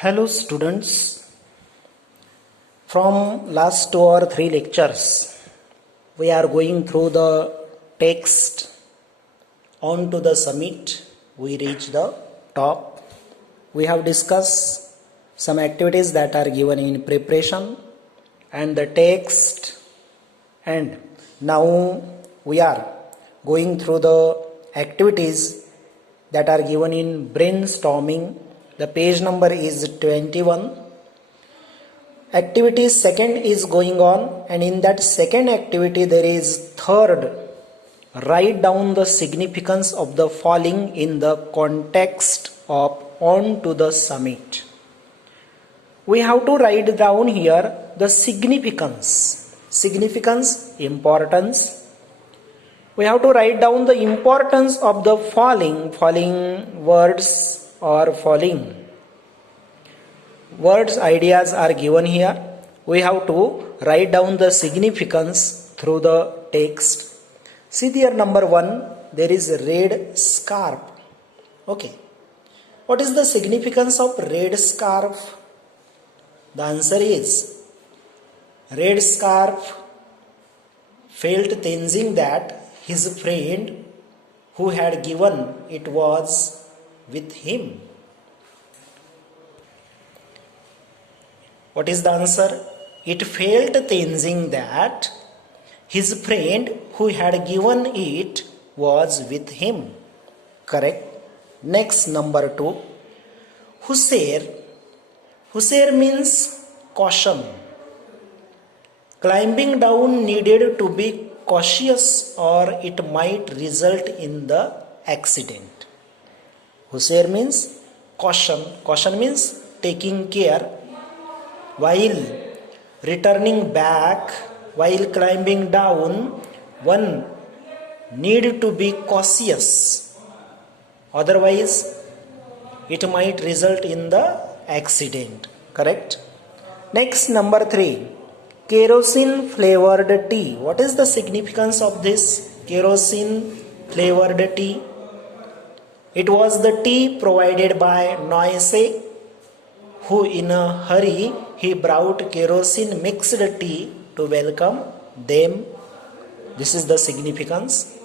Hello students, from last 2 or 3 lectures we are going through the text on to the summit. We reach the top. We have discussed some activities that are given in preparation and the text, and now we are going through the activities that are given in brainstorming. The page number is 21. Activity second is going on, and in that second activity there is third. Write down the significance of the falling in the context of on to the summit. We have to write down here the significance, importance. We have to write down the importance of the falling words or falling words. Ideas are given here. We have to write down the significance through the text. See there, number 1, there is a red scarf. Okay, what is the significance of red scarf? The answer is, red scarf felt thinking that his friend who had given it was with him. What is the answer? It felt thinking that his friend who had given it was with him. Correct. Next, number 2. Husair means caution. Climbing down needed to be cautious or it might result in the accident. Husair means caution. Caution means taking care. While returning back, while climbing down, one need to be cautious. Otherwise, it might result in the accident. Correct? Next, number 3. Kerosene flavored tea. What is the significance of this kerosene flavored tea? It was the tea provided by Noise, who in a hurry he brought kerosene mixed tea to welcome them. This is the significance.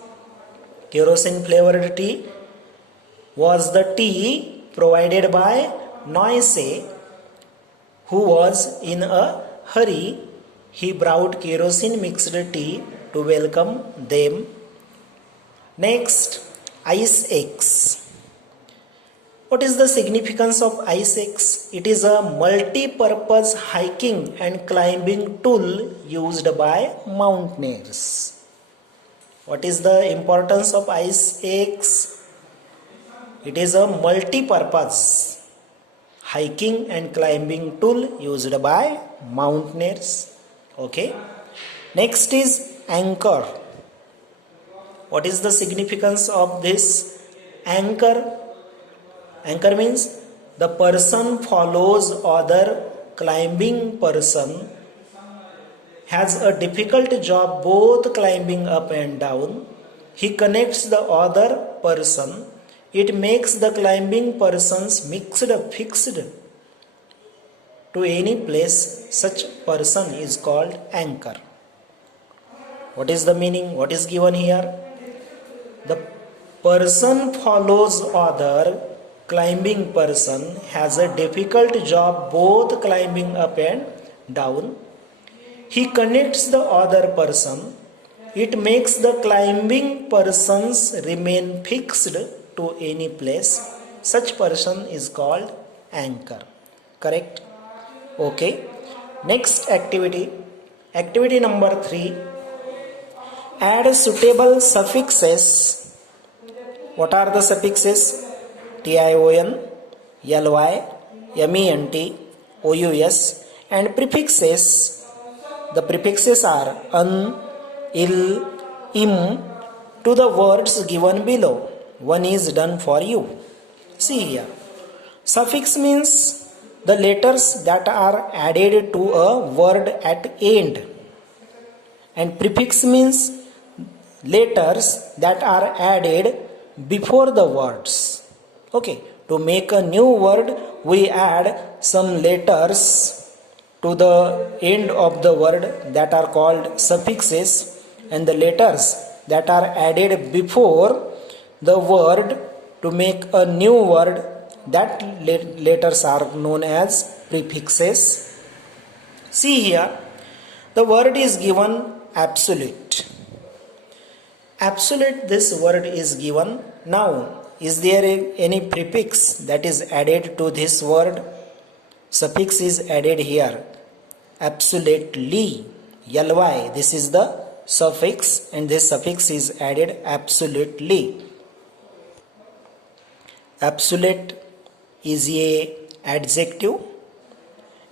Kerosene flavored tea was the tea provided by Noise, who was in a hurry. He brought kerosene mixed tea to welcome them. Next, ice axe. What is the significance of ice axe? It is a multi-purpose hiking and climbing tool used by mountaineers. What is the importance of ice axe? It is a multi-purpose hiking and climbing tool used by mountaineers. Okay. Next is anchor. What is the significance of this anchor? Anchor means the person follows other climbing person, has a difficult job both climbing up and down. He connects the other person. It makes the climbing persons fixed to any place. Such person is called anchor. What is the meaning? What is given here? The person follows other climbing person, has a difficult job both climbing up and down. He connects the other person. It makes the climbing persons remain fixed to any place. Such person is called anchor. Correct? Okay. Next activity. Activity number 3. Add suitable suffixes. What are the suffixes? TION, LY, MENT, OUS, and prefixes. The prefixes are an, il, im to the words given below. One is done for you. See here. Suffix means the letters that are added to a word at end. And prefix means letters that are added before the words. Okay, to make a new word, we add some letters to the end of the word that are called suffixes, and the letters that are added before the word to make a new word, that letters are known as prefixes. See here, the word is given absolute. Absolute, this word is given. Now, is there any prefix that is added to this word? Suffix is added here. Absolutely, ly, this is the suffix, and this suffix is added absolutely. Absolute is a adjective,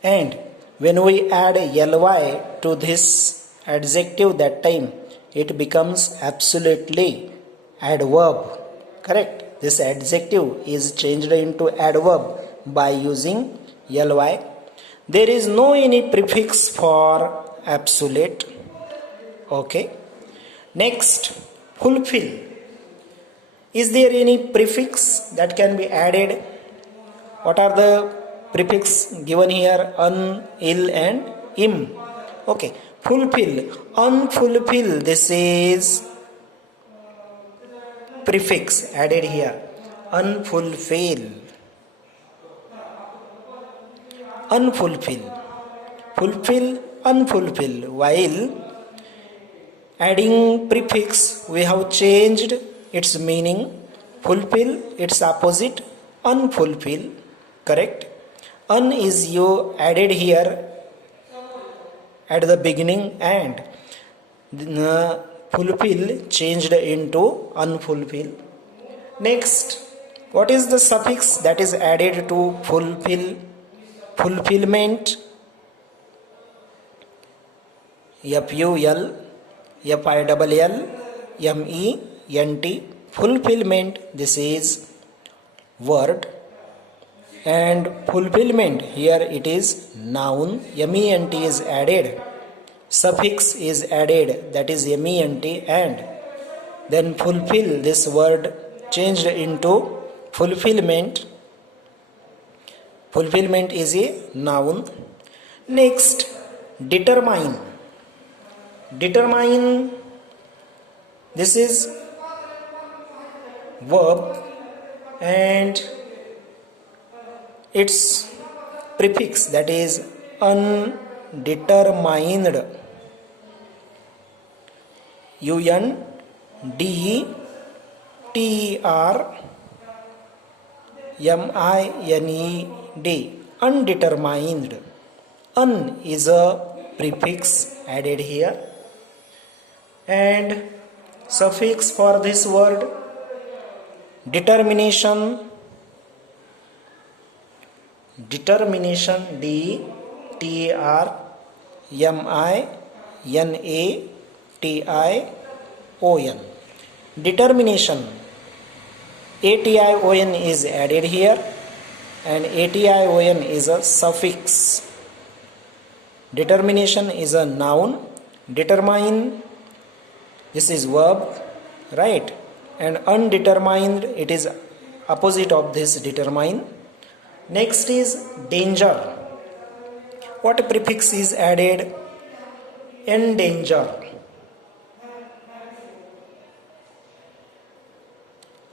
and when we add ly to this adjective, that time it becomes absolutely adverb. Correct? This adjective is changed into adverb by using ly. There is no any prefix for absolute. Okay. Next, fulfill. Is there any prefix that can be added? What are the prefix given here? Un, il and im. Okay. Fulfill, unfulfill, this is prefix added here. Unfulfill, unfulfill, fulfill, unfulfill. While adding prefix, we have changed its meaning. Fulfill, its opposite, unfulfill. Correct? Un is you added here at the beginning, and fulfill changed into unfulfill. Next, what is the suffix that is added to fulfill? Fulfillment, full, fulfillment, this is word. And fulfillment, here it is noun. ment is added, suffix is added, that is ment, and then fulfill, this word changed into fulfillment. Fulfillment is a noun. Next, determine. Determine, this is verb, and its prefix, that is undetermined. undetermined, undetermined. Un is a prefix added here, and suffix for this word determination. Determination, determination. Determination, ation is added here, and ation is a suffix. Determination is a noun. Determine, this is verb, right? And undetermined, it is opposite of this determine. Next is danger. What prefix is added? Endanger.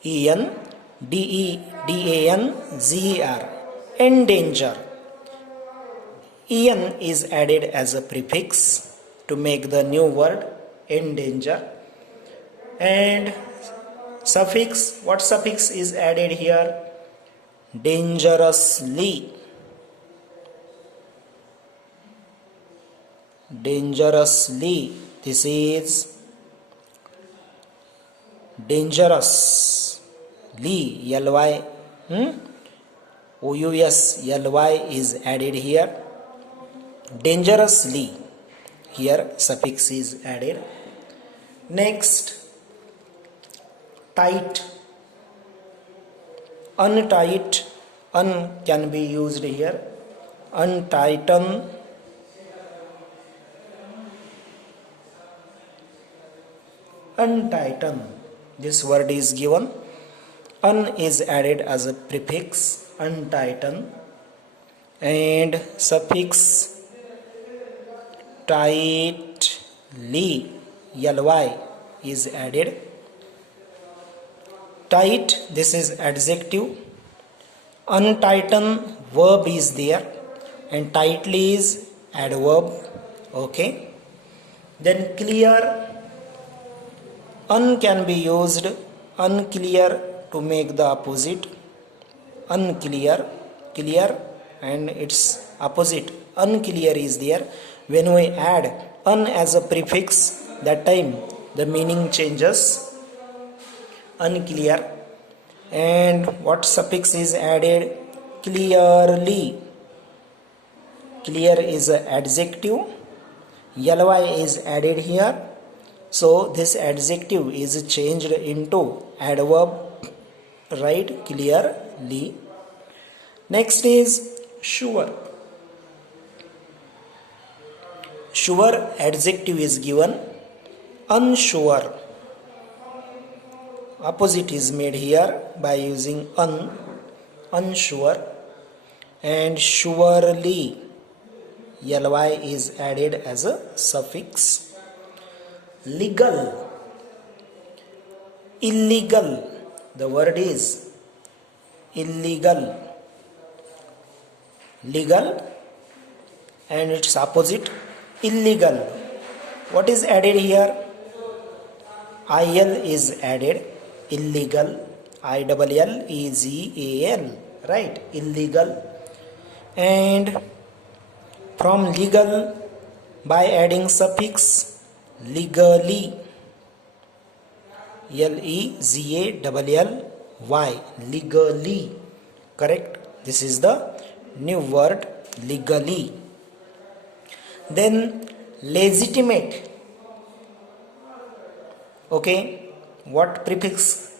endanzer. Endanger. En is added as a prefix to make the new word endanger. And suffix, what suffix is added here? Dangerously. Dangerously, this is dangerously, ly, ly is added here. Dangerously, here suffix is added. Next, tight. Untight, un can be used here. Untighten, untighten, this word is given. Un is added as a prefix, untighten. and suffix tightly, ly is added. Tight, this is adjective. Untighten, verb is there, and tightly is adverb. Okay. Then clear, un can be used, unclear to make the opposite. Unclear, clear, and its opposite unclear is there. When we add un as a prefix, that time the meaning changes. Unclear. And what suffix is added? Clearly. Clear is an adjective, ly is added here, so this adjective is changed into adverb, right? Clearly. Next is sure. Sure adjective is given. Unsure, opposite is made here by using un, unsure. And surely, ly is added as a suffix. Legal, illegal, the word is illegal. Legal and its opposite illegal. What is added here? Il is added. Illegal, ILLEGAL, right? Illegal. And from legal, by adding suffix legally, LEGALLY, legally, correct? This is the new word, legally. Then legitimate. Okay, what prefix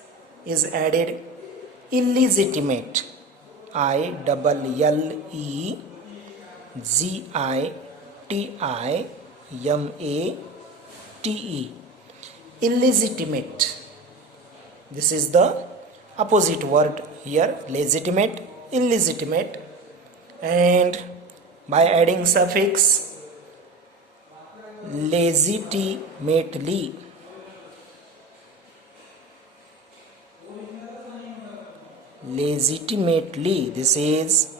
is added? Illegitimate, ILLEGITIMATE, illegitimate. This is the opposite word here, legitimate, illegitimate. And by adding suffix legitimately, legitimately, this is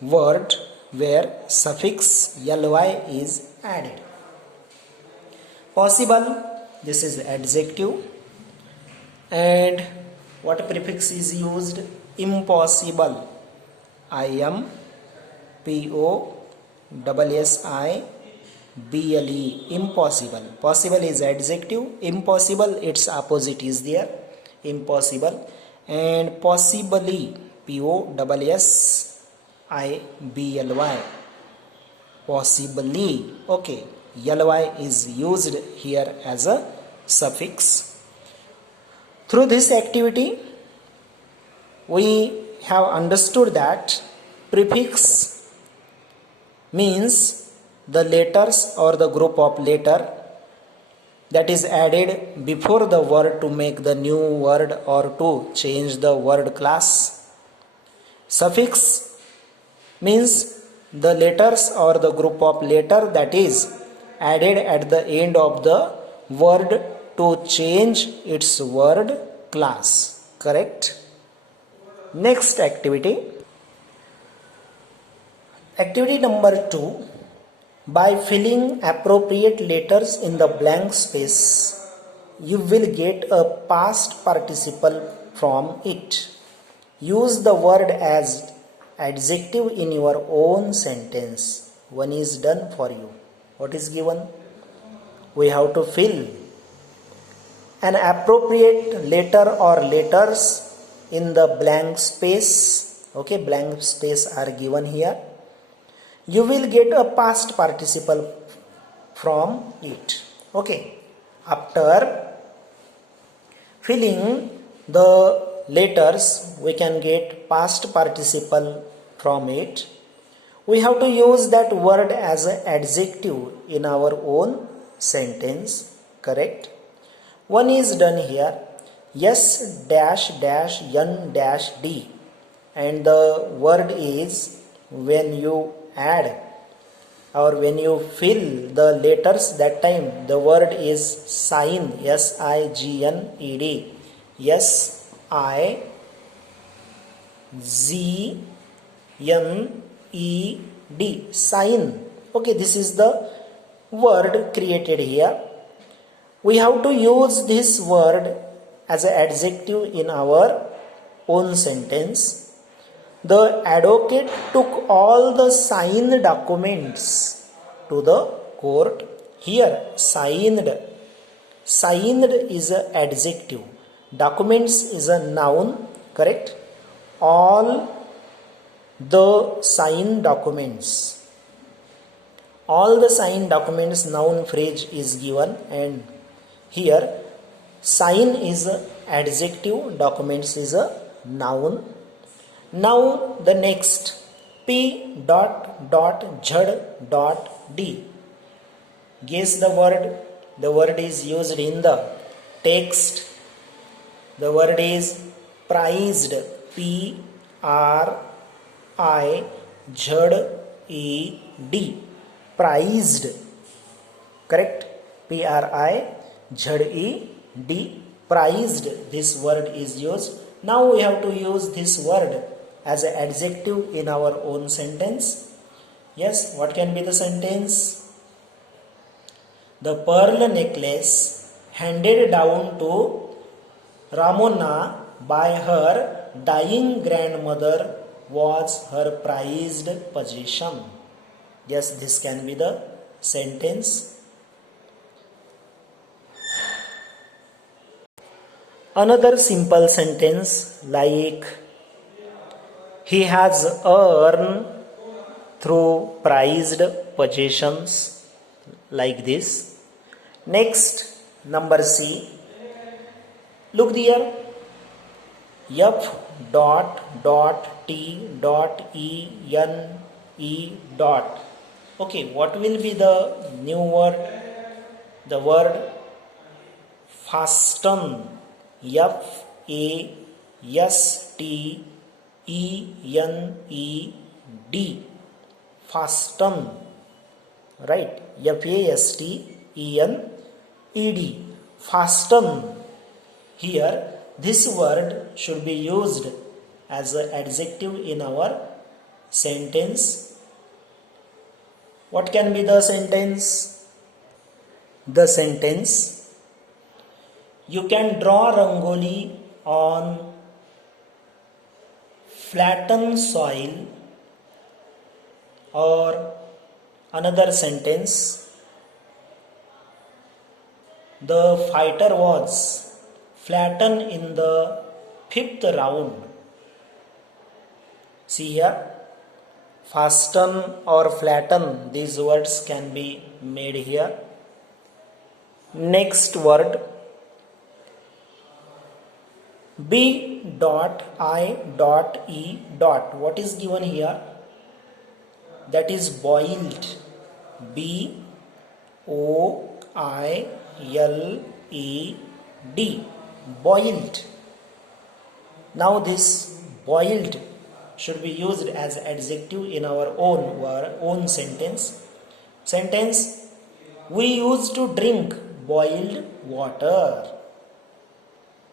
word where suffix ly is added. Possible, this is adjective. And what prefix is used? Impossible, IMPOSSIBLE, impossible. Possible is adjective. Impossible, its opposite is there, impossible. And possibly, POSSIBLY, possibly. Okay, ly is used here as a suffix. Through this activity, we have understood that prefix means the letters or the group of letter that is added before the word to make the new word or to change the word class. Suffix means the letters or the group of letter that is added at the end of the word to change its word class. Correct? Next activity. Activity number 2. By filling appropriate letters in the blank space, you will get a past participle from it. Use the word as adjective in your own sentence. One is done for you. What is given? We have to fill an appropriate letter or letters in the blank space. Okay, blank space are given here. You will get a past participle from it. Okay, after filling the letters, we can get past participle from it. We have to use that word as an adjective in our own sentence. Correct? One is done here. S dash dash N dash D, and the word is when you add or when you fill the letters, that time the word is sign, S-I-G-N-E-D, S-I-G-N-E-D, sign. Okay, this is the word created here. We have to use this word as an adjective in our own sentence. The advocate took all the signed documents to the court. Here, signed is an adjective. Documents is a noun, correct? All the signed documents. All the signed documents, noun phrase is given, and here sign is a adjective, documents is a noun. Now the next, P dot dot Z dot D. Guess the word. The word is used in the text. The word is prized. P-R-I-Z-E-D. Prized. Correct? P-R-I-Z-E-D. Prized. This word is used. Now we have to use this word as an adjective in our own sentence. Yes, what can be the sentence? The pearl necklace handed down to Ramona by her dying grandmother was her prized possession. Yes, this can be the sentence. Another simple sentence like, he has earned through prized possessions, like this. Next, number C. Look there. F dot dot T dot E N E dot. Okay, what will be the new word? The word fasten. F-A-S-T-E-N-E-D. Fasten. Right? F-A-S-T-E-N-E-D. Fasten. Here, this word should be used as an adjective in our sentence. What can be the sentence? The sentence, you can draw rangoli on flattened soil. Or another sentence, the fighter was flattened in the 5th round. See here, fasten or flatten, these words can be made here. Next word, B dot I dot E dot. What is given here? That is boiled. B-O-I-L-E-D. Boiled. Now this boiled should be used as adjective in our own sentence. Sentence, we used to drink boiled water.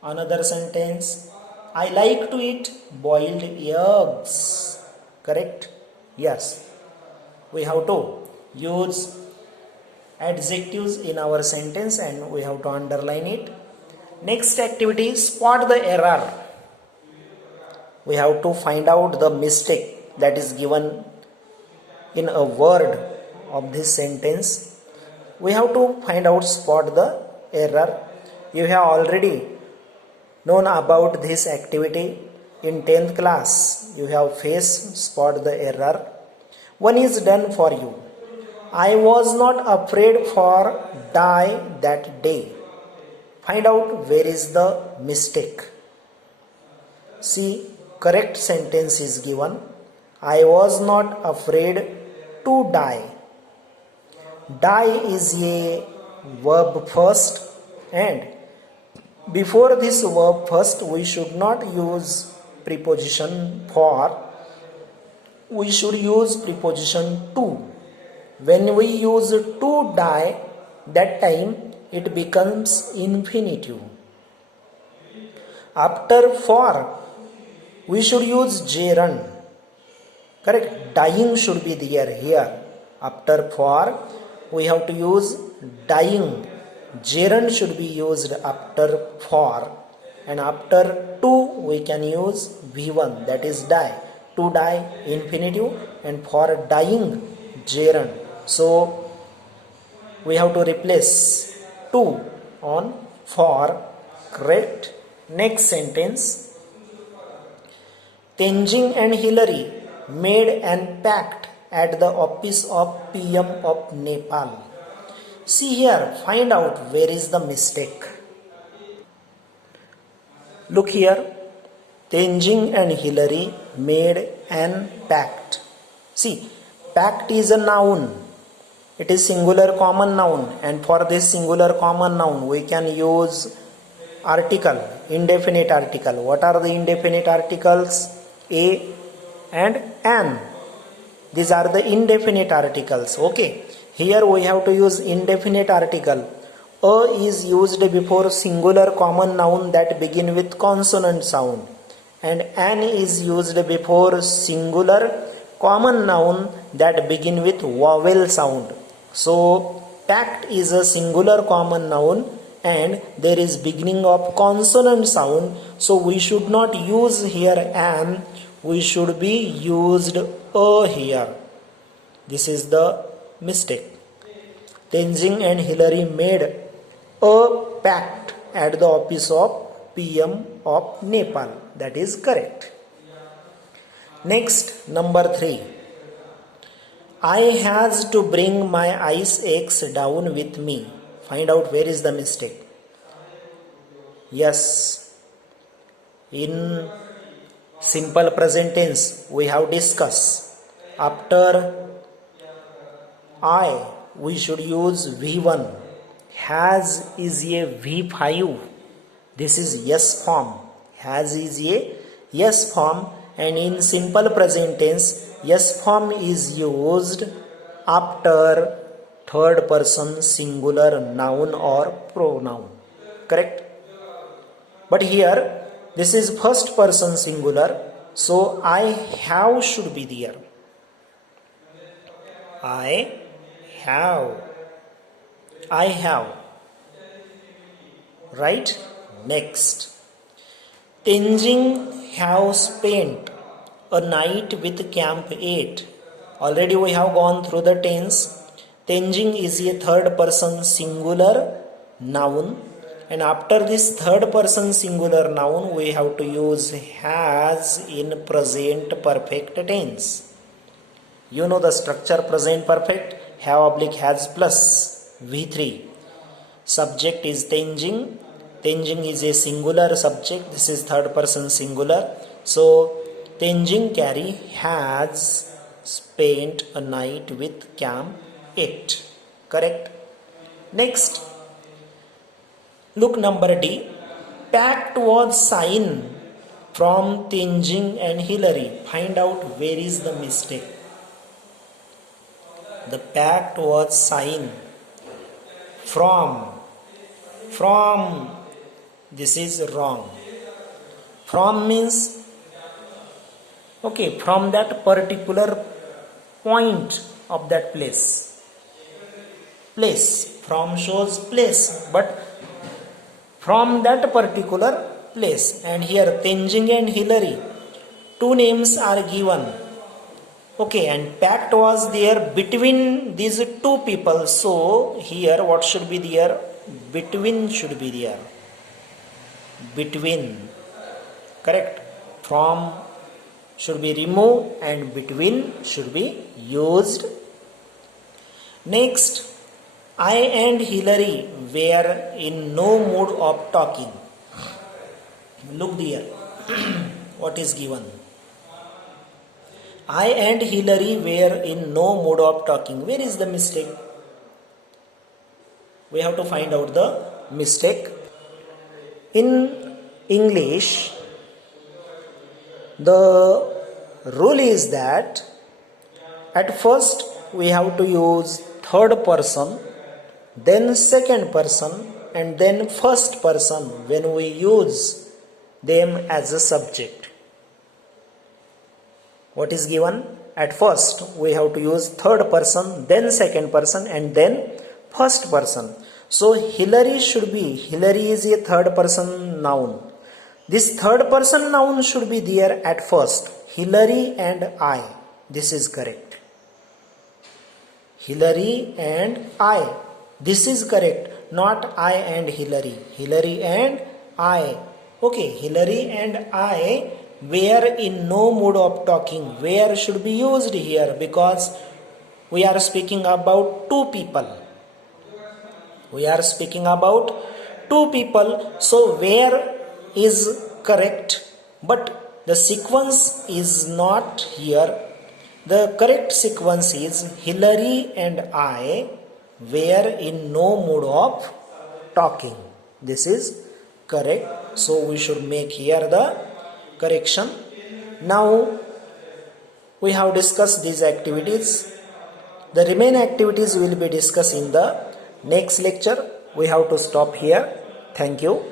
Another sentence, I like to eat boiled eggs. Correct? Yes. We have to use adjectives in our sentence and we have to underline it. Next activity, spot the error. We have to find out the mistake that is given in a word of this sentence. We have to find out, spot the error. You have already known about this activity in 10th class. You have faced spot the error. One is done for you. I was not afraid for die that day. Find out where is the mistake. See, correct sentence is given. I was not afraid to die. Die is a verb first, and before this verb first we should not use preposition for. we should use preposition to. When we use to die, that time it becomes infinitive. After for, we should use gerund. Correct? Dying should be there here. After for, we have to use dying. Gerund should be used after for. And after to, we can use V1, that is die. To die, infinitive, and for dying, gerund. So we have to replace to on for. Correct? Next sentence. Tenzing and Hillary made an pact at the office of PM of Nepal. See here, find out where is the mistake. Look here. Tenzing and Hillary made an pact. See, pact is a noun. It is singular common noun, and for this singular common noun we can use article, indefinite article. What are the indefinite articles? A and an. These are the indefinite articles. Okay, here we have to use indefinite article. A is used before singular common noun that begin with consonant sound, and an is used before singular common noun that begin with vowel sound. So pact is a singular common noun and there is beginning of consonant sound, so we should not use here an, we should be used a here. This is the mistake. Tenzing and Hillary made a pact at the office of PM of Nepal. That is correct. Next, number 3. I has to bring my ice axe down with me. Find out where is the mistake. Yes, in simple present tense we have discussed. After I, we should use V1. Has is a V5. This is yes form. Has is a yes form, and in simple present tense yes form is used after third person singular noun or pronoun. Correct? But here this is first person singular, so I have should be there. I have. Right? Next. Tenzing have spent a night with Camp 8. Already we have gone through the tense. Tenzing is a third person singular noun, and after this third person singular noun we have to use has in present perfect tense. You know the structure present perfect, have oblique has plus V3. Subject is Tenzing. Tenzing is a singular subject. This is third person singular. So Tenzing carry has spent a night with Camp 8. Correct? Next, look number D. Pact was signed from Tenzing and Hillary. Find out where is the mistake. The pact was signed from. This is wrong. From means, okay, from that particular point of that place. From shows place, but from that particular place. And here Tenzing and Hillary, two names are given. Okay, and pact was there between these two people. So here what should be there? Between should be there. Between. Correct? From should be removed and between should be used. Next, I and Hillary were in no mood of talking. Look there. What is given? I and Hillary were in no mood of talking. Where is the mistake? We have to find out the mistake. In English, the rule is that At first, we have to use third person, then second person, and then first person when we use them as a subject. What is given? At first, we have to use third person, then second person, and then first person. So, Hillary is a third person noun. This third person noun should be there at first. Hillary and I. This is correct. Hillary and I. This is correct. Not I and Hillary. Hillary and I. Okay, Hillary and I were in no mood of talking. Where should be used here because we are speaking about two people. We are speaking about two people. So where is correct, but the sequence is not here. The correct sequence is Hillary and I were in no mood of talking. This is correct. So we should make here the correction. Now we have discussed these activities. The remaining activities will be discussed in the next lecture. We have to stop here. Thank you.